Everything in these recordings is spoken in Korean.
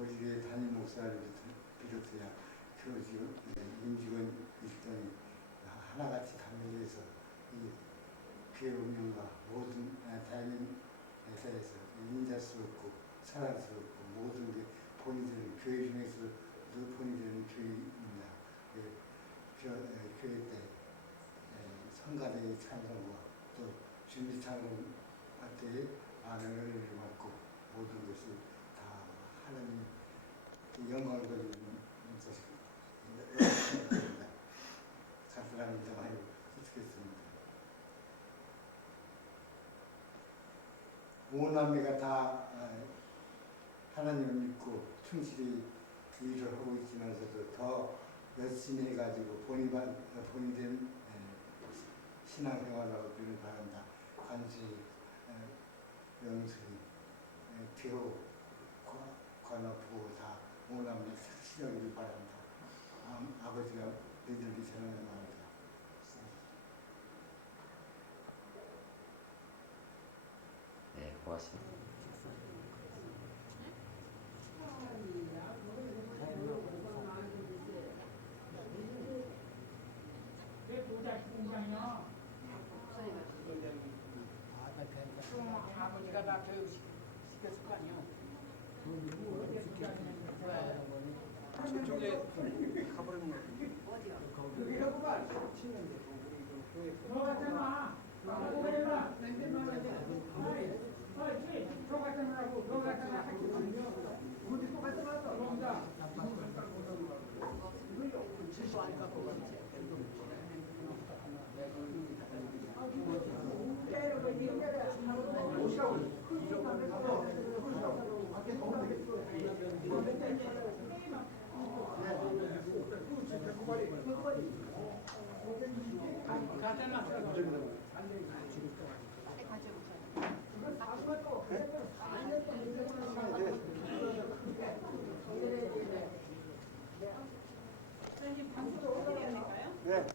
우리 교회 담임 목사를 비롯해야 교주, 임직원 일등이 하나같이 단결해서 이 교회 운영과 모든 다양한 회사에서 인자스럽고 사랑스럽고 모든 게 본인들은 교회 중에서도 본인들은 교회입니다. 교회 때 성가대의 찬송과 또 준비 찬송할 때에 많은 은혜를 받고 모든 것이 다 하나님 영광을 돌리는 것입니다. 감사합니다. 많이 부탁했습니다. 오남매가 다 하나님을 믿고 충실히 일을 하고 있지만서도 더 열심히 해가지고 본인된 신앙생활을 하기를 바란다. 관수이, 명수이, 태호, 관아부 다 오남매 삭시하기를 바란다. 아버지가 너희들에게 전하는 말이다. 네, 고맙습니다. 아버지가 다 교육시켰을 거 아니에요? 저쪽에 가버리는 거 어디요? 거기가 치는데 교회 들어갔잖아. 들어갔잖아. 들어갔잖아라고. 들어갔잖아. 어디 똑같잖아. 들어온다. 네.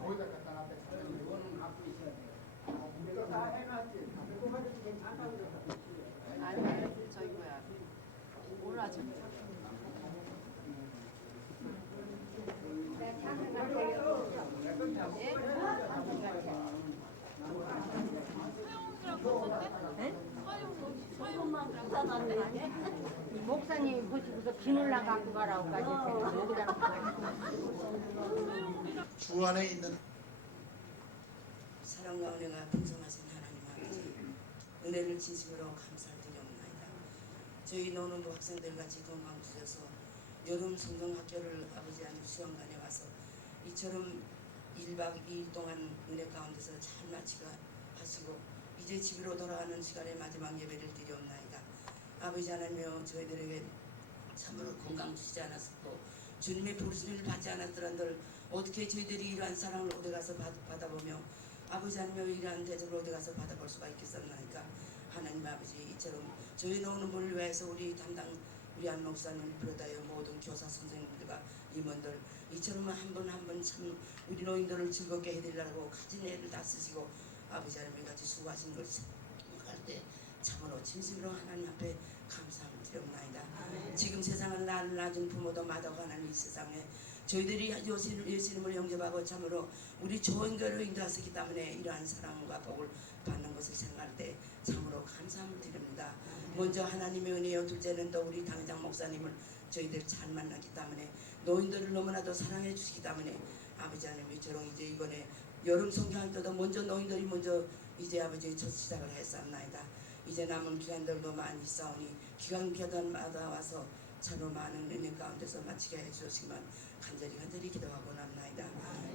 거기다 갖다 놨다. 이거는 갖고 있어야 돼. 우리가 다 해놨지. 그거 가지고 괜찮다고 그러고. 아니, 저기 뭐야. 오늘 아침 이 목사님이 보시고서 비놀라 갖고 가라고까지 여기다가 주 안에 있는 사랑과 은혜가 풍성하신 하나님 아버지 은혜를 진심으로 감사를 드리옵나이다. 저희 노는부 학생들 같이 건강 주셔서 여름 성경학교를 아버지 하는 수영관에 와서 이처럼 1박 2일 동안 은혜 가운데서 잘 마치고 하시고 이제 집으로 돌아가는 시간에 마지막 예배를 드리옵나이다. 아버지 하나님여 저희들에게 참으로 건강 주시지 않았고 주님의 부르심을 받지 않았더란들 어떻게 저희들이 이러한 사랑을 어디 가서 받아보며 아버지 하나님여 이러한 대접을 어디 가서 받아볼 수가 있겠었나이까. 하나님 아버지 이처럼 저희 노는 분을 위해서 우리 담당 우리 안 목사님을 비롯하여 모든 교사 선생님들과 임원들 이처럼 한 분 한 분 참 우리 노인들을 즐겁게 해드리려고 가진 애를 다 쓰시고 아버지 하나님 같이 수고하신 것을 생각할 때 참으로 진심으로 하나님 앞에 감사함을 드립나이다. 지금 세상은 나를 낳은 부모도 마다가는 이 세상에 저희들이 예수님을 영접하고 참으로 우리 좋은 교회로 인도하시기 때문에 이러한 사랑과 복을 받는 것을 생각할 때 참으로 감사함을 드립니다. 먼저 하나님의 은혜요, 둘째는 또 우리 당장 목사님을 저희들 잘 만났기 때문에 노인들을 너무나도 사랑해 주시기 때문에 아버지 하나님이 저런 이제 이번에 여름 성경할 때도 먼저 노인들이 먼저 이제 아버지 첫 시작을 했었나이다. 이제 남은 기간들도 많이 있사오니 기간마다 와서 참으로 많은 은혜 가운데서 마치게 해주시기만 간절히 기도하고 남나이다.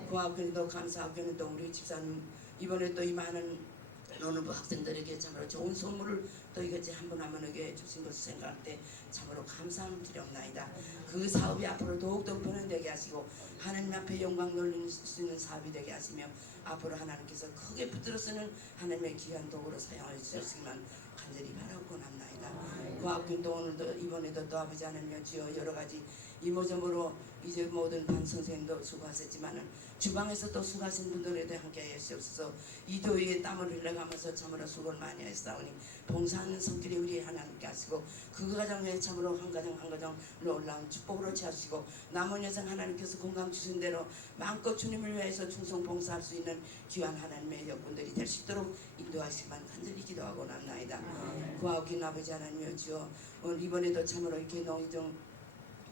고맙게도 감사하게는 또 우리 집사님 이번에 또 이 많은 노는 학생들에게 참으로 좋은 선물을 또 이것이 한 분 한 분에게 주신 것을 생각할 때 참으로 감사함을 드립나이다. 그 사업이 앞으로 더욱더 번영되게 하시고 하나님 앞에 영광 돌릴 수 있는 사업이 되게 하시며 앞으로 하나님께서 크게 붙들어 쓰는 하나님의 귀한 도구로 사용할 수 있으면 간절히 바라고 남나이다. 고맙게도 오늘도 이번에도 또 아버지 하나님여 주여 여러 가지 이모저모로 이제 모든 반 선생님도 수고하셨지만은 주방에서 또 수고하신 분들에도 함께 하시옵소서. 이 더위에 땀을 흘려가면서 참으로 수고를 많이 하셨사오니 봉사하는 손길이 우리 하나님께 하시고 그 가정에 참으로 한 가정 한 가정 놀라운 축복으로 채우시고 남은 여생 하나님께서 건강 주신 대로 마음껏 주님을 위해서 충성 봉사할 수 있는 귀한 하나님의 여군들이 될 수 있도록 인도하시기만 간절히 기도하고 남나이다. 구하옵긴 아버지 하나님이여 주여 이번에도 참으로 이렇게 농정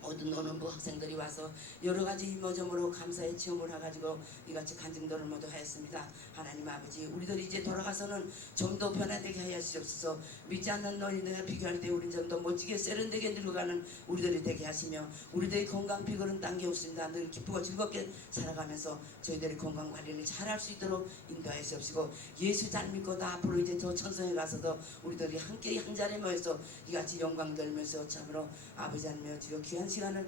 모든 노년부 학생들이 와서 여러 가지 이모저모로 감사의 체험을 해가지고 이같이 간증들을 모두 하였습니다. 하나님 아버지 우리들이 이제 돌아가서는 좀 더 변화되게 하여 주옵소서. 믿지 않는 너희들과 비교할 때 우리 좀 더 멋지게 세련되게 늙어가는 우리들이 되게 하시며 우리들의 건강 비결은 딴 게 없습니다. 늘 기쁘고 즐겁게 살아가면서 저희들의 건강 관리를 잘할 수 있도록 인도하여 주옵시고 예수 잘 믿고 다 앞으로 이제 저 천성에 가서도 우리들이 함께 한 자리에 모여서 이같이 영광 돌면서 참으로 아버지 하나님여 주여 귀한 시간을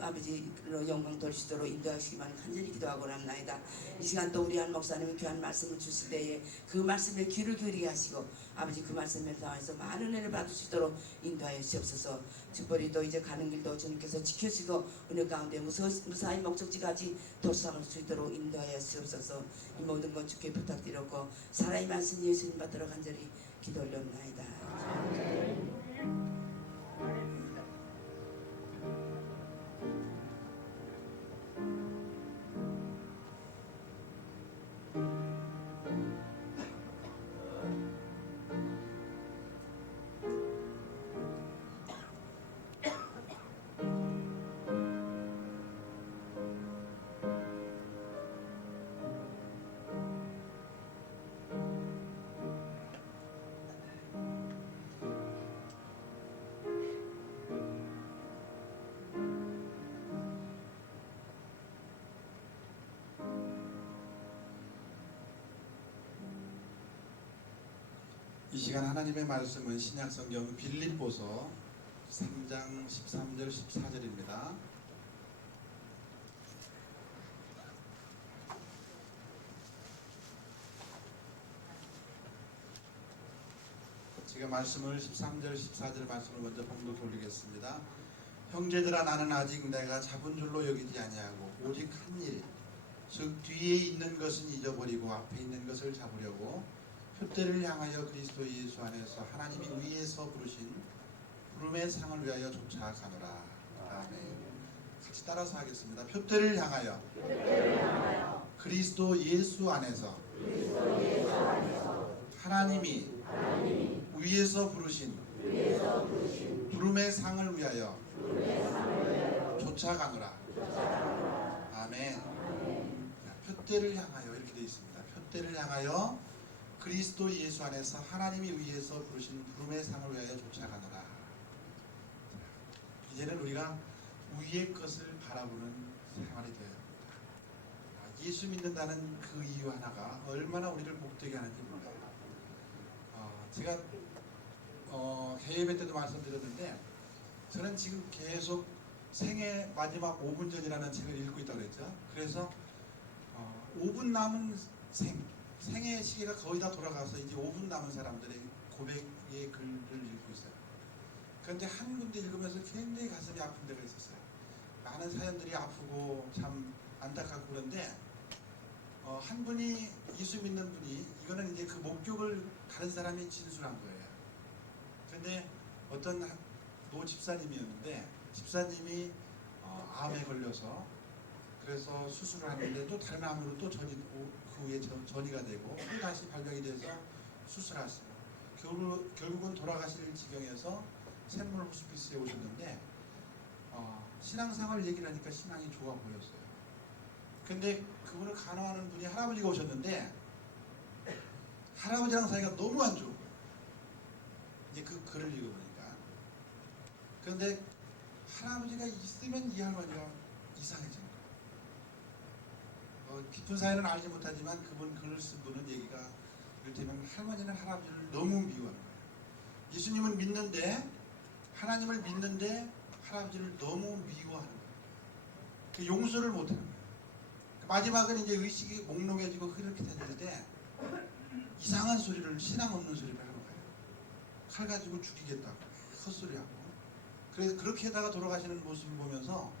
아버지로 영광 돌리시도록 인도하시기만 간절히 기도하고 남나이다. 이 시간 또 우리 한 목사님이 귀한 말씀을 주실 때에 그 말씀에 귀를 기울이게 하시고 아버지 그 말씀에 통해서 많은 은혜를 받을 수 있도록 인도하여 주옵소서. 특별히도 이제 가는 길도 주님께서 지켜주시고 은혜 가운데 무사히 목적지까지 도착할 수 있도록 인도하여 주옵소서. 이 모든 것 주께 부탁드렸고 살아있는 말씀 예수님 받들어 간절히 기도 올려옵나이다. 이 시간 하나님의 말씀은 신약성경 빌립보서 3장 13절 14절입니다. 제가 말씀을 13절 14절 말씀을 먼저 봉독 돌리겠습니다. 형제들아 나는 아직 내가 잡은 줄로 여기지 아니하고 오직 한 일, 즉 뒤에 있는 것은 잊어버리고 앞에 있는 것을 잡으려고 표대를 향하여 그리스도 예수 안에서 하나님이 위에서 부르신 부름의 상을 위하여 쫓아가노라. 아멘. 같이 따라서 하겠습니다. 표대를 향하여 그리스도 예수 안에서 하나님이 위에서 부르신 부름의 상을 위하여 쫓아가노라. 아멘. 표대를 향하여 이렇게 되어 있습니다. 표대를 향하여 그리스도 예수 안에서 하나님이 위에서 부르신 부름의 상을 위하여 쫓아가노라. 이제는 우리가 위의 것을 바라보는 생활이 되어야 합니다. 예수 믿는다는 그 이유 하나가 얼마나 우리를 복되게 하는지 몰라요. 제가 해외 때도 말씀드렸는데 저는 지금 계속 생애 마지막 5분 전이라는 책을 읽고 있다고 그랬죠. 그래서 5분 남은 생애 시기가 거의 다 돌아가서 이제 5분 남은 사람들의 고백의 글을 읽고 있어요. 그런데 한 군데 읽으면서 굉장히 가슴이 아픈 데가 있었어요. 많은 사연들이 아프고 참 안타깝고 그런데 한 분이 예수 믿는 분이 이거는 이제 그 목격을 다른 사람이 진술한 거예요. 그런데 어떤 노 집사님이었는데 집사님이 암에 걸려서 그래서 수술을 하는데 또 다른 암으로 또 그 후에 전이가 되고 또 다시 발병이 돼서 수술하시고 결국은 돌아가실 지경에서 샘물 호스피스에 오셨는데 신앙생활 얘기를 하니까 신앙이 좋아 보였어요. 근데 그분을 간호하는 분이 할아버지가 오셨는데 할아버지랑 사이가 너무 안 좋은 거예요. 이제 그 글을 읽어보니까. 그런데 할아버지가 있으면 이 할머니가 이상해지는 거예요. 깊은 사연은 알지 못하지만 그분 글을 쓴 분은 얘기가 이를테면 할머니는 할아버지를 너무 미워하는 거예요. 예수님을 믿는데 하나님을 믿는데 할아버지를 너무 미워하는 거예요. 그 용서를 못하는 거예요. 마지막은 이제 의식이 몽롱해지고 그렇게 됐을 때 이상한 소리를 신앙 없는 소리를 하는 거예요. 칼 가지고 죽이겠다고 헛소리하고 그래서 그렇게다가 돌아가시는 모습을 보면서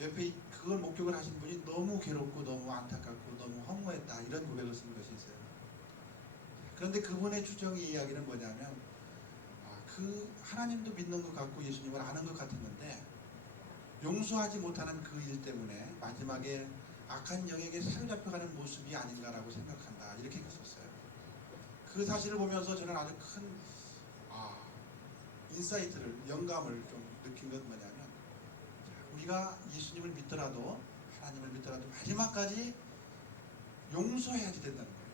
옆에 그걸 목격을 하신 분이 너무 괴롭고 너무 안타깝고 너무 허무했다 이런 고백을 쓴 것이 있어요. 그런데 그분의 추정의 이야기는 뭐냐면 그 하나님도 믿는 것 같고 예수님을 아는 것 같았는데 용서하지 못하는 그 일 때문에 마지막에 악한 영에게 사로잡혀가는 모습이 아닌가라고 생각한다 이렇게 썼어요. 그 사실을 보면서 저는 아주 큰 인사이트를 영감을 좀 느낀 건 뭐냐면 우리가 예수님을 믿더라도 하나님을 믿더라도 마지막까지 용서해야지 된다는 거예요.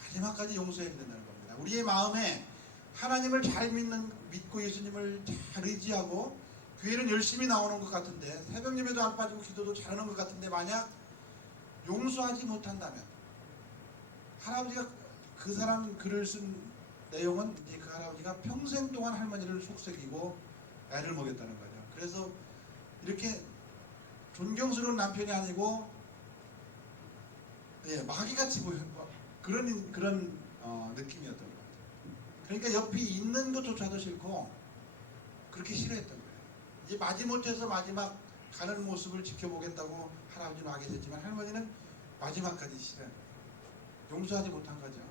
마지막까지 용서해야 된다는 겁니다. 우리의 마음에 하나님을 잘 믿고 예수님을 잘 의지하고 교회는 열심히 나오는 것 같은데 새벽 예배도 안 빠지고 기도도 잘하는 것 같은데 만약 용서하지 못한다면 할아버지가 그 사람 글을 쓴 내용은 이제 그 할아버지가 평생 동안 할머니를 속삭이고 애를 먹였다는 거죠. 그래서 이렇게 존경스러운 남편이 아니고 마귀같이 보이는 그런 느낌이었던 것 같아요. 그러니까 옆에 있는 것조차도 싫고 그렇게 싫어했던 거예요. 이제 마지못해서 마지막 가는 모습을 지켜보겠다고 할아버지는 와 계셨지만 할머니는 마지막까지 싫어요. 용서하지 못한 거죠.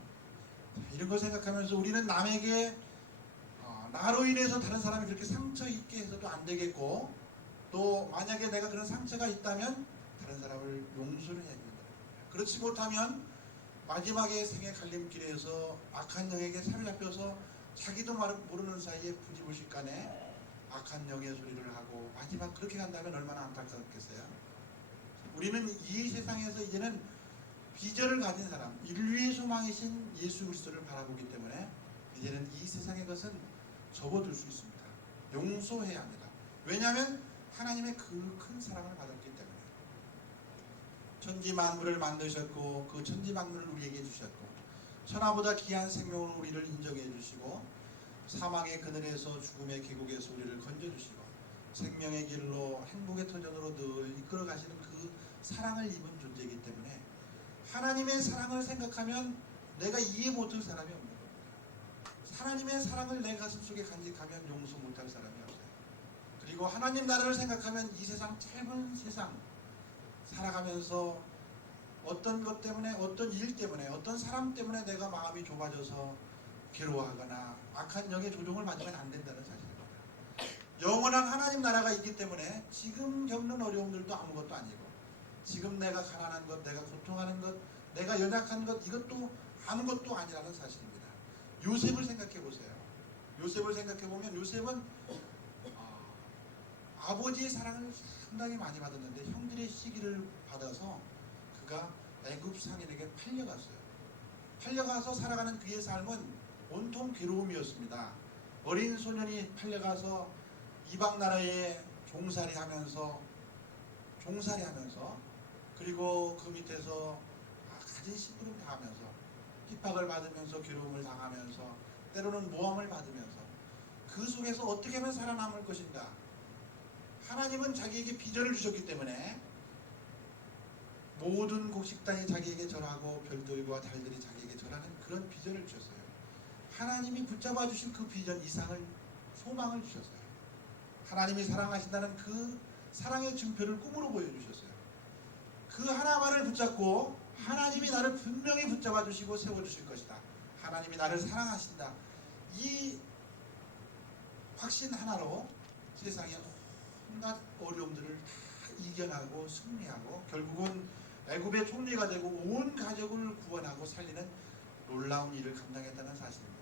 이런 걸 생각하면서 우리는 남에게 나로 인해서 다른 사람이 그렇게 상처 입게 해서도 안 되겠고 또 만약에 내가 그런 상처가 있다면 다른 사람을 용서를 해야 된다. 그렇지 못하면 마지막에 생의 갈림길에서 악한 영에게 사로잡혀서 자기도 모르는 사이에 부지불식간에 악한 영의 소리를 하고 마지막 그렇게 간다면 얼마나 안타깝겠어요. 우리는 이 세상에서 이제는 비전을 가진 사람, 인류의 소망이신 예수 그리스도를 바라보기 때문에 이제는 이 세상의 것은 접어둘 수 있습니다. 용서해야 합니다. 왜냐하면 하나님의 그 큰 사랑을 받았기 때문에 천지 만물을 만드셨고 그 천지 만물을 우리에게 주셨고 천하보다 귀한 생명으로 우리를 인정해 주시고 사망의 그늘에서 죽음의 계곡에서 우리를 건져주시고 생명의 길로 행복의 터전으로 늘 이끌어 가시는 그 사랑을 입은 존재이기 때문에 하나님의 사랑을 생각하면 내가 이해 못할 사람이 없는 겁니다. 하나님의 사랑을 내 가슴 속에 간직하면 용서 못할 사람이 없어요. 그리고 하나님 나라를 생각하면 이 세상 짧은 세상 살아가면서 어떤 것 때문에 어떤 일 때문에 어떤 사람 때문에 내가 마음이 좁아져서 괴로워하거나 악한 영의 조종을 받으면 안 된다는 사실입니다. 영원한 하나님 나라가 있기 때문에 지금 겪는 어려움들도 아무것도 아니고 지금 내가 가난한 것, 내가 고통하는 것, 내가 연약한 것 이것도 아무것도 아니라는 사실입니다. 요셉을 생각해 보세요. 요셉을 생각해 보면 요셉은 아버지의 사랑을 상당히 많이 받았는데 형들의 시기를 받아서 그가 애굽 상인에게 팔려갔어요. 팔려가서 살아가는 그의 삶은 온통 괴로움이었습니다. 어린 소년이 팔려가서 이방 나라에 종살이하면서 그리고 그 밑에서 가진 심부름 다 하면서 핍박을 받으면서 괴로움을 당하면서 때로는 모함을 받으면서 그 속에서 어떻게 하면 살아남을 것인가. 하나님은 자기에게 비전을 주셨기 때문에 모든 곡식단이 자기에게 절하고 별들과 달들이 자기에게 절하는 그런 비전을 주셨어요. 하나님이 붙잡아 주신 그 비전 이상을 소망을 주셨어요. 하나님이 사랑하신다는 그 사랑의 증표를 꿈으로 보여주셨어요. 그 하나만을 붙잡고 하나님이 나를 분명히 붙잡아 주시고 세워주실 것이다. 하나님이 나를 사랑하신다. 이 확신 하나로 세상의 온갖 어려움들을 다 이겨나고 승리하고 결국은 애굽의 총리가 되고 온 가족을 구원하고 살리는 놀라운 일을 감당했다는 사실입니다.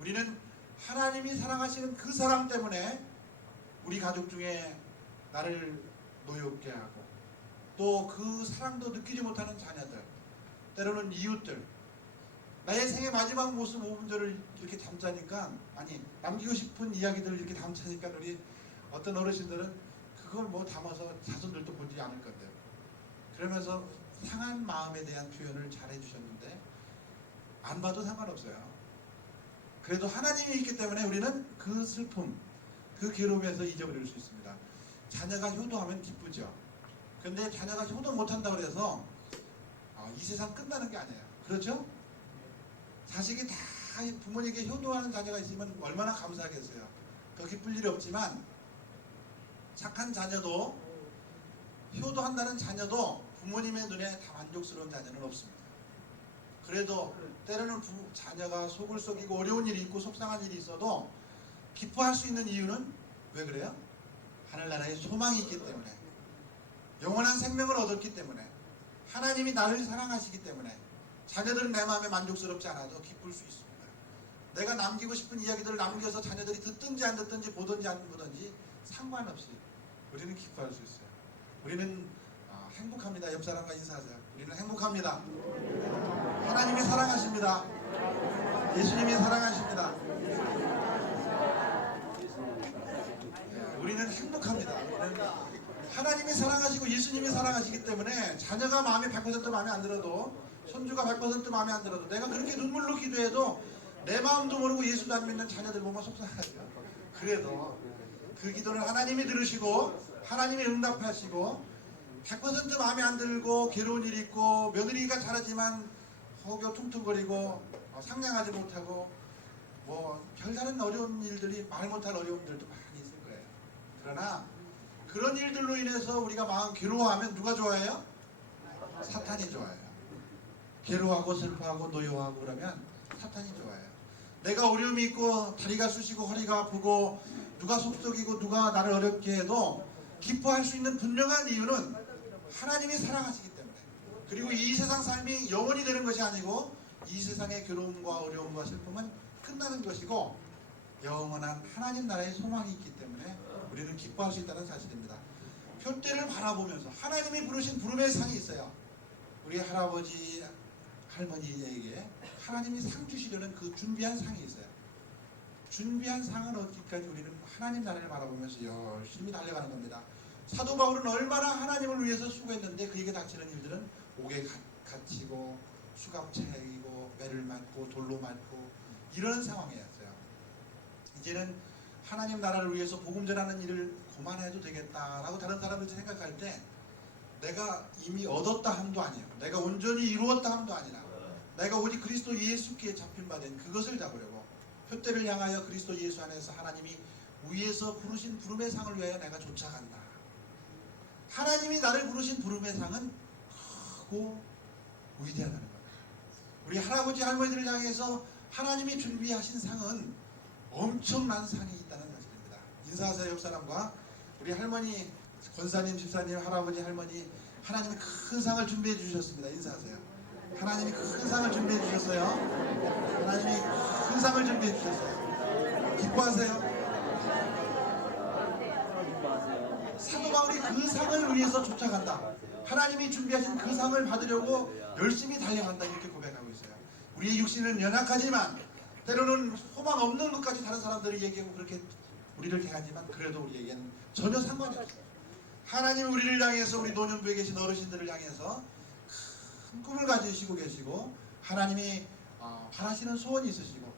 우리는 하나님이 사랑하시는 그 사랑 때문에 우리 가족 중에 나를 노엽게 하고 또 그 사랑도 느끼지 못하는 자녀들, 때로는 이웃들, 나의 생의 마지막 모습 5분절을 이렇게 담자니까 남기고 싶은 이야기들을 이렇게 담자니까 우리 어떤 어르신들은 그걸 뭐 담아서 자손들도 보지 않을 건데요. 그러면서 상한 마음에 대한 표현을 잘 해주셨는데 안 봐도 상관없어요. 그래도 하나님이 있기 때문에 우리는 그 슬픔, 그 괴로움에서 잊어버릴 수 있습니다. 자녀가 효도하면 기쁘죠. 근데 자녀가 효도 못한다고 해서 이 세상 끝나는 게 아니에요. 그렇죠? 자식이 다 부모님에게 효도하는 자녀가 있으면 얼마나 감사하겠어요. 더 기쁠 일이 없지만 착한 자녀도 효도한다는 자녀도 부모님의 눈에 다 만족스러운 자녀는 없습니다. 그래도 때로는 자녀가 속을 썩이고 어려운 일이 있고 속상한 일이 있어도 기뻐할 수 있는 이유는 왜 그래요? 하늘나라에 소망이 있기 때문에, 영원한 생명을 얻었기 때문에, 하나님이 나를 사랑하시기 때문에 자녀들은 내 마음에 만족스럽지 않아도 기쁠 수 있습니다. 내가 남기고 싶은 이야기들을 남겨서 자녀들이 듣든지 안 듣든지 보든지 안 보든지 상관없이 우리는 기뻐할 수 있어요. 우리는 행복합니다. 옆 사람과 인사하세요. 우리는 행복합니다. 하나님이 사랑하십니다. 예수님이 사랑하십니다. 우리는 행복합니다. 하나님이 사랑하시고 예수님이 사랑하시기 때문에 자녀가 마음에 100% 마음에 안 들어도, 손주가 100% 마음에 안 들어도, 내가 그렇게 눈물로 기도해도 내 마음도 모르고 예수도 안 믿는 자녀들 보면 속상하죠. 그래도 그 기도를 하나님이 들으시고 하나님이 응답하시고 100% 마음에 안 들고 괴로운 일이 있고 며느리가 잘하지만 허교 퉁퉁거리고 상냥하지 못하고 뭐 별다른 어려운 일들이 말 못할 어려움들도 많이 있을 거예요. 그러나 그런 일들로 인해서 우리가 마음 괴로워하면 누가 좋아해요? 사탄이 좋아해요. 괴로워하고 슬퍼하고 노여워하고 그러면 사탄이 좋아해요. 내가 어려움이 있고 다리가 쑤시고 허리가 아프고 누가 속썩이고 누가 나를 어렵게 해도 기뻐할 수 있는 분명한 이유는 하나님이 사랑하시기 때문에, 그리고 이 세상 삶이 영원히 되는 것이 아니고 이 세상의 괴로움과 어려움과 슬픔은 끝나는 것이고 영원한 하나님 나라의 소망이 있기 때문에 우리는 기뻐할 수 있다는 사실입니다. 표대를 바라보면서 하나님이 부르신 부름의 상이 있어요. 우리 할아버지 할머니에게 하나님이 상 주시려는 그 준비한 상이 있어요. 준비한 상을 얻기까지 우리는 하나님 나라를 바라보면서 열심히 달려가는 겁니다. 사도 바울은 얼마나 하나님을 위해서 수고했는데 그에게 닥치는 일들은 옥에 갇히고 수갑차이고 매를 맞고 돌로 맞고 이런 상황이었어요. 이제는 하나님 나라를 위해서 복음 전하는 일을 그만해도 되겠다라고 다른 사람들이 생각할 때 내가 이미 얻었다 함도 아니에요. 내가 온전히 이루었다 함도 아니라 내가 오직 그리스도 예수께 잡힌 바 된 그것을 잡으려고 표대를 향하여 그리스도 예수 안에서 하나님이 위에서 부르신 부름의 상을 위하여 내가 쫓아간다. 하나님이 나를 부르신 부름의 상은 크고 위대하다는 겁니다. 우리 할아버지 할머니들을 향해서 하나님이 준비하신 상은 엄청난 상이 있다는 사실입니다. 인사하세요. 옆 사람과. 우리 할머니, 권사님, 집사님, 할아버지, 할머니, 하나님이 큰 상을 준비해 주셨습니다. 인사하세요. 하나님이 큰 상을 준비해 주셨어요. 하나님이 큰 상을 준비해 주셨어요. 기뻐하세요. 사도 바울이 그 상을 위해서 쫓아간다. 하나님이 준비하신 그 상을 받으려고 열심히 달려간다. 이렇게 고백하고 있어요. 우리의 육신은 연약하지만 때로는 소망 없는 것까지 다른 사람들이 얘기하고 그렇게 우리를 대하지만 그래도 우리에겐 전혀 상관이 없어요. 하나님이 우리를 향해서, 우리 노년부에 계신 어르신들을 향해서 큰 꿈을 가지시고 계시고 하나님이 바라시는 소원이 있으시고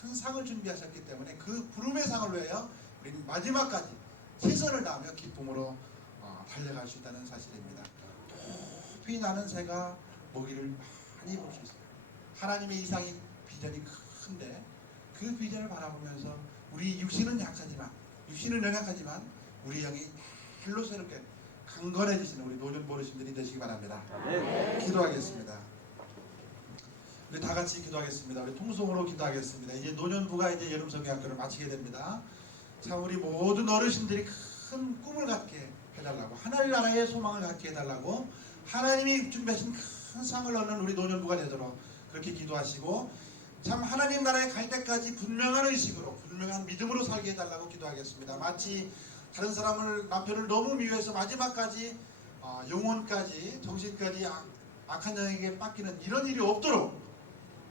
큰 상을 준비하셨기 때문에 그 부름의 상을 위하여 우리는 마지막까지 최선을 다하며 기쁨으로 달려갈 수 있다는 사실입니다. 높이 나는 새가 먹이를 많이 볼 수 있어요. 하나님의 이상이 비전이 큰데 그 비전을 바라보면서 우리 육신은 약하지만, 육신은 연약하지만 우리 영이 날로 새롭게 강건해지시는 우리 노년 어르신들이 되시기 바랍니다. 기도하겠습니다. 우리 다 같이 기도하겠습니다. 우리 통성으로 기도하겠습니다. 이제 노년부가 이제 여름 성경학교를 마치게 됩니다. 참 우리 모든 어르신들이 큰 꿈을 갖게 해달라고, 하늘나라의 소망을 갖게 해달라고, 하나님이 준비하신 큰 상을 얻는 우리 노년부가 되도록 그렇게 기도하시고, 참 하나님 나라에 갈 때까지 분명한 의식으로, 분명한 믿음으로 살게 해달라고 기도하겠습니다. 마치 다른 사람을, 남편을 너무 미워해서 마지막까지 영혼까지, 정신까지 악한 영에게 뺏기는 이런 일이 없도록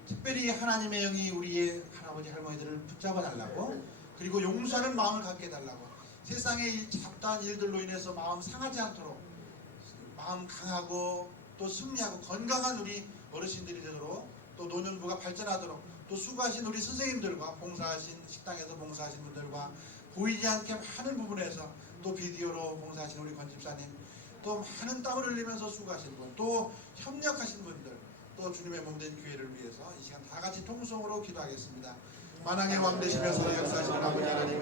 특별히 하나님의 영이 우리의 할아버지 할머니들을 붙잡아 달라고, 그리고 용서하는 마음을 갖게 해달라고, 세상의 잡다한 일들로 인해서 마음 상하지 않도록 마음 강하고 또 승리하고 건강한 우리 어르신들이 되도록, 또 노년부가 발전하도록, 또 수고하신 우리 선생님들과 봉사하신, 식당에서 봉사하신 분들과 보이지 않게 많은 부분에서 또 비디오로 봉사하신 우리 권 집사님, 또 많은 땀을 흘리면서 수고하신 분, 또 협력하신 분들, 또 주님의 몸된 교회를 위해서 이 시간 다 같이 통성으로 기도하겠습니다. 만왕의 왕 되시며 살아 역사하시는 아버지 하나님,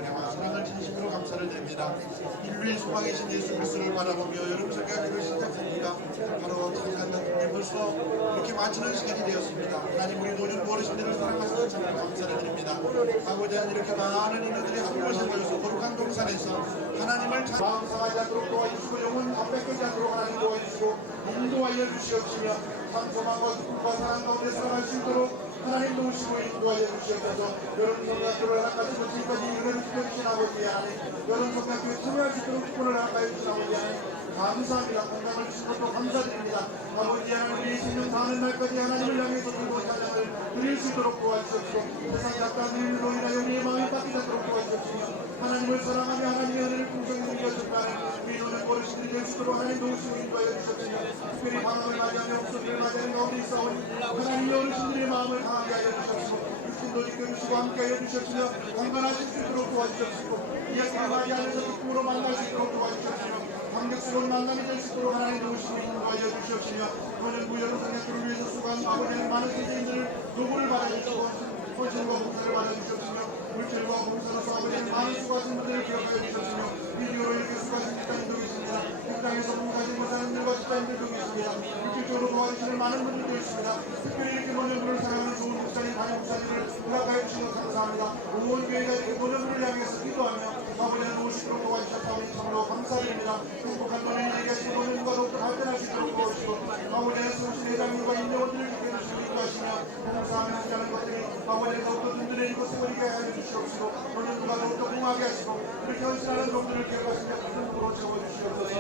되었습니다. 인류의 소망이신 예수 그리스도를 바라보며 여름 성경을 시작합니다. 바로 찬양하는 벌써 이렇게 마치는 시간이 되었습니다. 하나님 우리 노년 어르신들을 사랑하셔서 정말 감사를 드립니다. 아버지 이렇게 많은 인류들이 한 곳에 모여서 거룩한 동산에서 하나님을 마음 상하지 않도록 도와주시고 영혼 담백하지 않도록 하나님 도와주시고 인도하여 주시옵시며 참 소망과 기쁨과 사랑 가운데 살아갈 수 있도록 하나님 도우시고 인도하여 주시옵소서. 여러분 성학교를 허락하시고 지금까지 은혜를 주신 아버지 하나님, 여러분 성학교에 참여할 수 있도록 축복을 허락하여 주신 아버지 하나님 감사합니다. 건강을 주신 것도 감사드립니다. 아버지 하나님 우리 생명 다하는 날까지 하나님을 향해서 즐거운 찬양을 드릴 수 있도록 도와주시옵시고 세상 약간 일로 인하여 우리의 마음이 바뀌지 않도록 도와주시옵시며 하나님을 사랑하며 하나님의 은혜를 풍성히 누려준다는 우리 노는 어르신들이 될 수 있도록 하나님 도우시고 인도하여 주시옵시며 특별히 방황을 맞이하며 옥소리를 맞이하는 가운데 있사오니 하나님의 어르신들의 마음을 강하게 하여 주시옵시고 육신도 지켜주시고 함께하여 주시옵시며 건강하실 수 있도록 도와주시옵시고 이야기를 맞이하면서 기쁨으로 만날 수 있도록 도와주시옵시며 감격스러운 만남이 될 수 있도록 하나님 도우시고 인도하여 주시옵시며 오늘 무여로 성약교를 위해서 수고한 아버지의 많은 선생님들을 노고를 받아주시고 헌신과 봉사를 받아주시옵시며 물질과 봉사로서 아버지의 많은 수고하신 분들을 기억하여 주시옵시며 비디오로 이렇게 수고하신 직장인도 계십니다. 직장에서 봉사하신 모사님들과 직장인들도 계십니다. 물질적으로 도와주시는 많은 분들도 있습니다. 특별히 이렇게 노년부를 사랑하는 좋은 목사님, 담임 목사님을 허락하여 주시고 감사합니다. 온 교회가 이렇게 노년부를 향해서 기도하며 아버지의 도우시도록 도와주셨다니 참으로 감사드립니다. 행복한 노년이 계시고 노년부가 더욱더 발전할 수 있도록 도와주시고 아버지의 수호신 회장님과 인정원들을 지켜주시고 인도하시며 봉사하며 하는 것들이 아버지의 더욱더 든든해지고 세월이게 하여 주시옵시고 노년부가 더욱더 공하게 하시고 이렇게 헌신하는 종들을 기억하시며 기쁨으로 채워주시옵소서.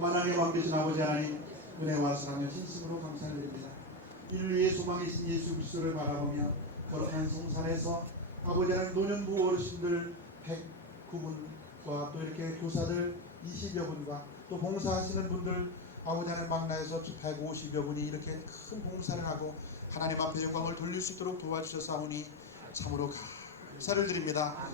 하나님 왕되신 아버지 하나님 은혜와 사랑을 진심으로 감사드립니다. 인류의 소망이신 예수 그리스도를 바라보며 거룩한 성산에서 아버지 하나님 노년부 어르신들 109분과 또 이렇게 교사들 20여 분과 또 봉사하시는 분들 아버지 하나님 만나에서 150여 분이 이렇게 큰 봉사를 하고 하나님 앞에 영광을 돌릴 수 있도록 도와주셨사오니 참으로 감사를 드립니다.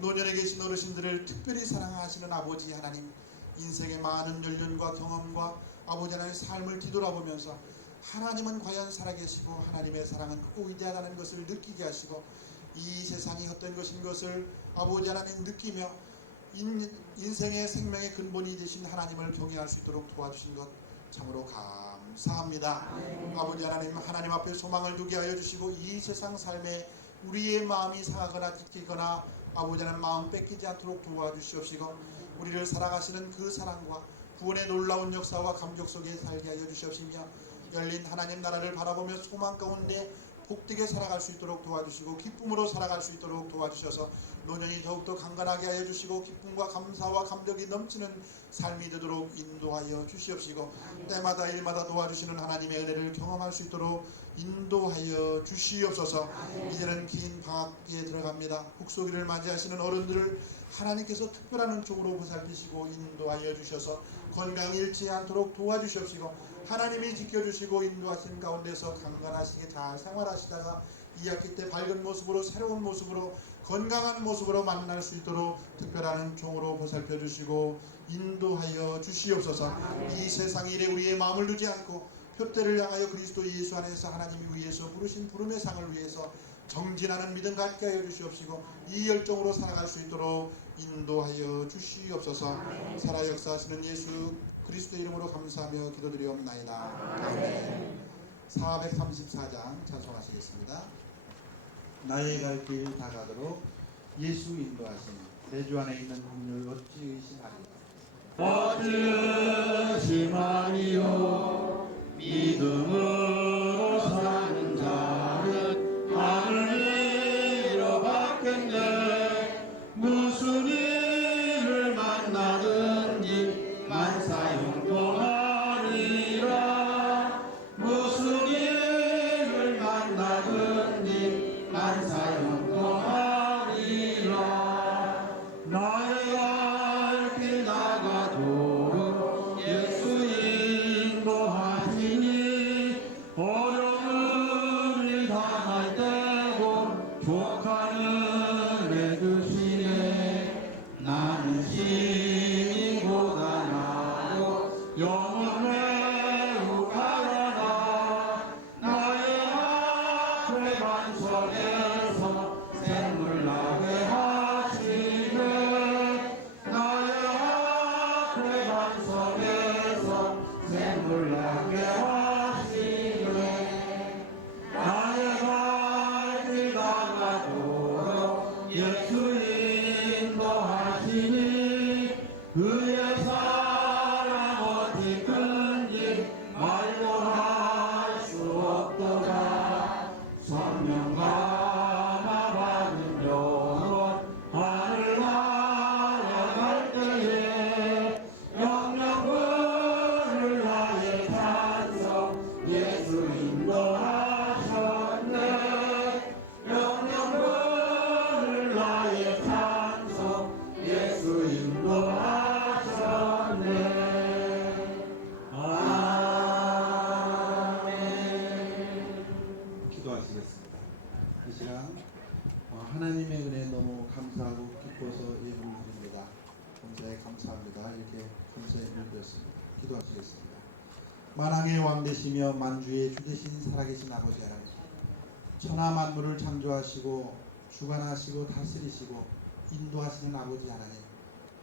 노년에 계신 어르신들을 특별히 사랑하시는 아버지 하나님, 인생의 많은 연륜과 경험과 아버지 하나님의 삶을 뒤돌아보면서 하나님은 과연 살아계시고 하나님의 사랑은 크고 위대하다는 것을 느끼게 하시고 이 세상이 헛된 것인 것을 아버지 하나님 느끼며 인생의 생명의 근본이 되신 하나님을 경외할 수 있도록 도와주신 것 참으로 감사합니다. 아버지 하나님, 하나님 앞에 소망을 두게 하여 주시고 이 세상 삶에 우리의 마음이 상하거나 찢기거나 아버지 하나님 마음 뺏기지 않도록 도와주시옵시고 우리를 사랑하시는 그 사랑과 구원의 놀라운 역사와 감격 속에 살게 하여 주시옵시며 열린 하나님 나라를 바라보며 소망 가운데 복되게 살아갈 수 있도록 도와주시고 기쁨으로 살아갈 수 있도록 도와주셔서 노년이 더욱더 강건하게 하여 주시고 기쁨과 감사와 감격이 넘치는 삶이 되도록 인도하여 주시옵시고 때마다 일마다 도와주시는 하나님의 은혜를 경험할 수 있도록 인도하여 주시옵소서. 이제는 긴 방학기에 들어갑니다. 국소기를 맞이하시는 어른들을 하나님께서 특별한 은총으로 보살피시고 인도하여 주셔서 건강 잃지 않도록 도와주시옵시고 하나님이 지켜주시고 인도하신 가운데서 강건하시게 잘 생활하시다가 2학기 때 밝은 모습으로 새로운 모습으로 건강한 모습으로 만날 수 있도록 특별한 은총으로 보살펴 주시고 인도하여 주시옵소서. 이 세상 일에 우리의 마음을 두지 않고 표대를 향하여 그리스도 예수 안에서 하나님이 위해서 부르신 부름의 상을 위해서 정진하는 믿음 갖게 하여 주시옵시고 이 열정으로 살아갈 수 있도록 인도하여 주시옵소서. 살아 역사하시는 예수 그리스도 이름으로 감사하며 기도드리옵나이다. 아멘. 434장 찬송하시겠습니다. 나의 갈 길 다가도록 예수 인도하시니 내 주 안에 있는 긍휼 어찌 의심하리요. 어찌 의심하리요. 믿음으로 사는 자는 하늘 잃어봤겠네. 무슨 일을 만나든지 만사형통하리라. 무슨 일을 만나든지 만사형통하리라. 나의 갈 길 나가도록 예수 인도하시니 어려운 일 당할 때고 족하는 애 주시네. 나는 신이 고단하고 영원 매우 가련하. 나의 앞에 반석에서 샘물 나게 하시네. 하나님께 감사의 눈을 드렸습니다. 기도하시겠습니다. 만왕의 왕 되시며 만주의 주 되신 살아계신 아버지 하나님, 천하 만물을 창조하시고 주관하시고 다스리시고 인도하시는 아버지 하나님,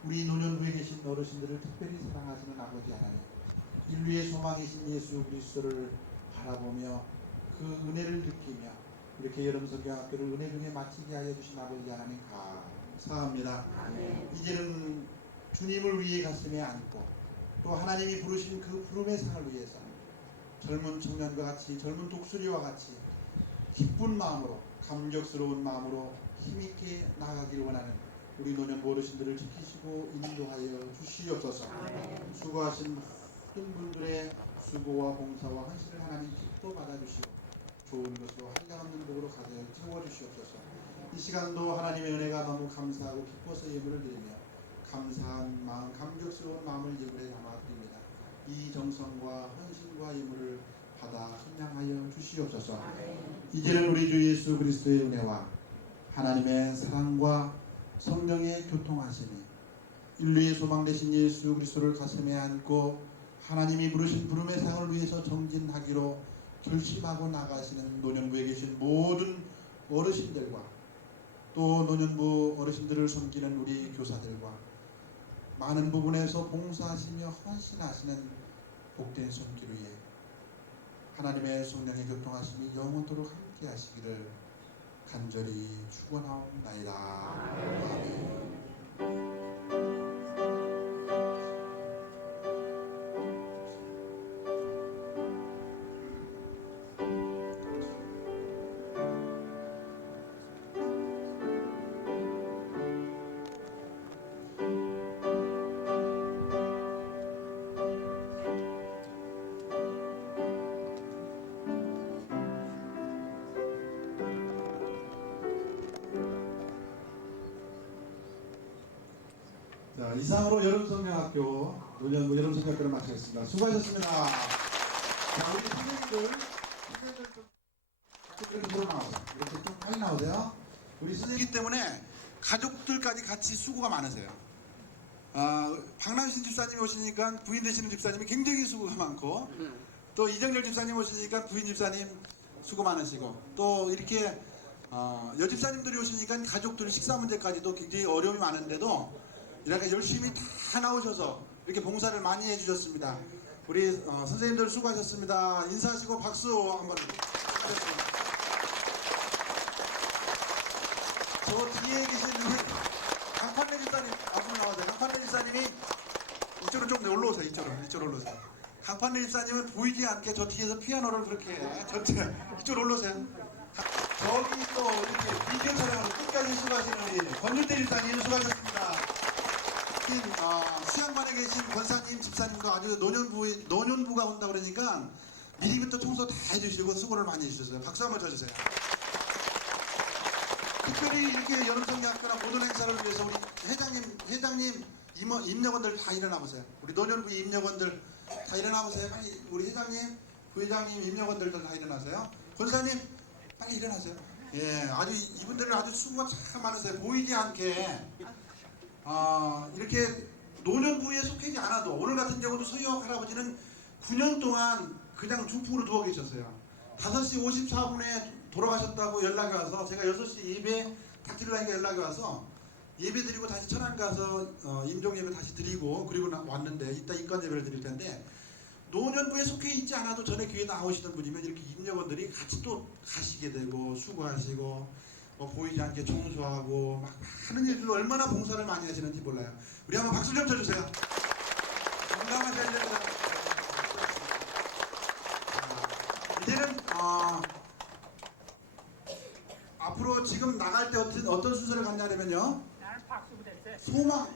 우리 노년부에 계신 어르신들을 특별히 사랑하시는 아버지 하나님, 인류의 소망이신 예수 그리스도를 바라보며 그 은혜를 느끼며 이렇게 여름성경학교를 은혜 중에 마치게 하여 주신 아버지 하나님 감사합니다. 이제는 주님을 위해 가슴에 안고 또 하나님이 부르신 그 부름의 상을 위해서 젊은 청년과 같이 젊은 독수리와 같이 기쁜 마음으로 감격스러운 마음으로 힘있게 나아가길 원하는 우리 노년부 어르신들을 지키시고 인도하여 주시옵소서. 수고하신 모든 분들의 수고와 봉사와 헌신을 하나님 기뻐 받아주시고 좋은 것으로 한량없는 복으로 가득 채워주시옵소서. 이 시간도 하나님의 은혜가 너무 감사하고 기뻐서 예물을 드리며 감사한 마음, 감격스러운 마음을 예물에 담아드립니다. 이 정성과 헌신과 예물을 받아 선양하여 주시옵소서. 이제는 우리 주 예수 그리스도의 은혜와 하나님의 사랑과 성령의 교통하심이 인류의 소망 되신 예수 그리스도를 가슴에 안고 하나님이 부르신 부름의 상을 위해서 정진하기로 결심하고 나가시는 노년부에 계신 모든 어르신들과 또 노년부 어르신들을 섬기는 우리 교사들과 많은 부분에서 봉사하시며 헌신하시는 복된 손길 위에 하나님의 성령의 교통하심이 영원토록 함께 하시기를 간절히 축원하옵나이다. 아멘. 자, 이상으로 여름성경학교 노년부 여름성경학교를 마치겠습니다. 수고하셨습니다. 자, 우리 선생님들 좀 나오세요. 이렇게 좀 빨리 나오세요. 우리 선생님이기 때문에 가족들까지 같이 수고가 많으세요. 박남신 집사님이 오시니까 부인 되시는 집사님이 굉장히 수고가 많고 또 이정렬 집사님 오시니까 부인 집사님 수고 많으시고 또 이렇게 여집사님들이 오시니까 가족들 식사 문제까지도 굉장히 어려움이 많은데도 이렇게 열심히 다 나오셔서 이렇게 봉사를 많이 해주셨습니다. 우리 선생님들 수고하셨습니다. 인사하시고 박수 한번 하겠습니다. 저 뒤에 계신 우리 강판래 집사님 앞으로 나와세요. 강판래 집사님이 이쪽으로 좀 올라오세요. 이쪽으로 올라오세요. 강판래 집사님은 보이지 않게 저 뒤에서 피아노를 그렇게 전체 이쪽으로 올라오세요. 저기 또 이렇게 비디오 촬영을 끝까지 수고하시는 우리 권윤대 집사님 수고하셨습니다. 수양관에 계신 권사님, 집사님도 아주 노년부가 온다 그러니까 미리부터 청소 다 해주시고 수고를 많이 해주셨어요. 박수 한번 쳐주세요. 특별히 이렇게 여름성경학교나 모든 행사를 위해서 우리 회장님, 임역원들 다 일어나보세요. 우리 노년부 임역원들 다 일어나보세요. 빨리 우리 회장님, 부회장님, 임역원들도 다 일어나세요. 권사님 빨리 일어나세요. 예, 아주 이분들은 아주 수고가 참 많으세요. 보이지 않게. 이렇게 노년부에 속하지 않아도 오늘 같은 경우도 서희옥 할아버지는 9년 동안 그냥 중풍으로 누워 계셨어요. 5시 54분에 돌아가셨다고 연락이 와서 제가 6시 예배 딱 드리려니까 연락이 와서 예배 드리고 다시 천안 가서 임종 예배 다시 드리고 그리고 왔는데 이따 인권 예배를 드릴 텐데 노년부에 속해 있지 않아도 전에 교회 나오시던 분이면 이렇게 임역원들이 같이 또 가시게 되고 수고하시고 보이지 않게 청소하고 막 하는 일들로 얼마나 봉사를 많이 하시는지 몰라요. 우리 한번 박수 좀 쳐주세요. 건강하셔야 됩니다. 이제는 앞으로 지금 나갈 때 어떤 순서를 갖냐면요. 소망